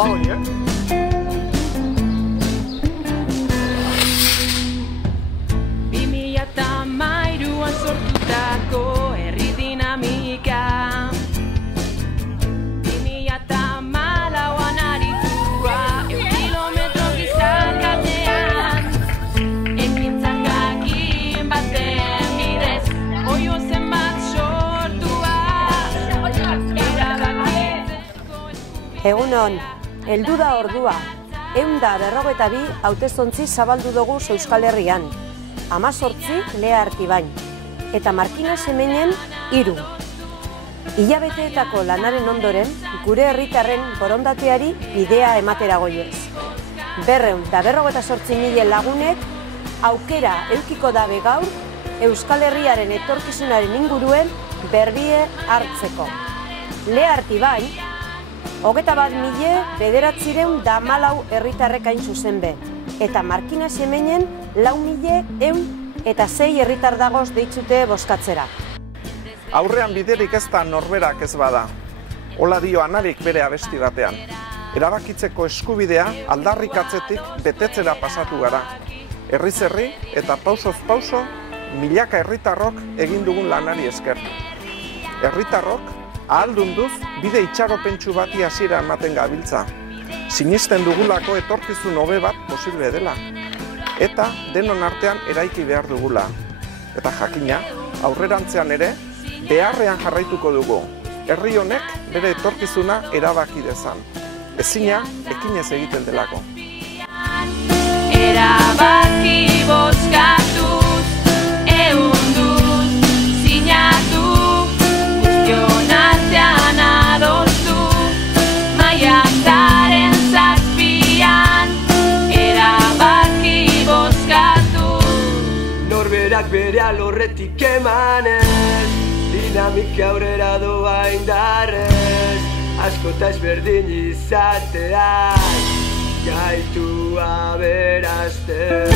Ba hori, sortutako herri dinamika 2014an aritua kilometro gizarkatean ekintzak jakin baten bidez oio zenbat sortua erabakitzeko Egunon, heldu da ordua. 142 hautezontzi zabaldu dugu Euskal Herrian. 18 Lea Artibain. Eta Markina Semenen 3. Hilabeteetako lanaren ondoren, gure herritarren borondateari bidea ematera goiez. 258.000 lagunek aukera eukiko dabe gaur Euskal Herriaren etorkizunaren inguruen berbie hartzeko. Lea Artibain, 21.914 herritarrek hain zuzen be, eta Markina Semenen 4.106 herritar dagoz deitzute bozkatzera. Aurrean biderik ez da norberak ez bada. Hola dio Anarik bere abesti batean. Erabakitzeko eskubidea aldarrikatzetik betetzera pasatu gara. Herriz herri eta pausoz pauso milaka herritarrok egin dugun lanari esker. Herritarrok ahaldunduz bide itxaropentsu bati hasiera ematen gabiltza. Sinisten dugulako etorkizun hobe bat posible dela. Eta denon artean eraiki behar dugula. Eta jakina, aurrerantzean ere, beharrean jarraituko dugu. Herri honek bere etorkizuna erabaki dezan. Ezina, ekinez egiten delako. Erabaki bozkatuz, ehunduz, sinatu, guztion artean adostu, maiatzaren 7an, erabaki bozkatu. Norberak bere alorretik emanez, dinamika aurrera doa indarrez, askota ezberdin izateak, gaitu aberazten.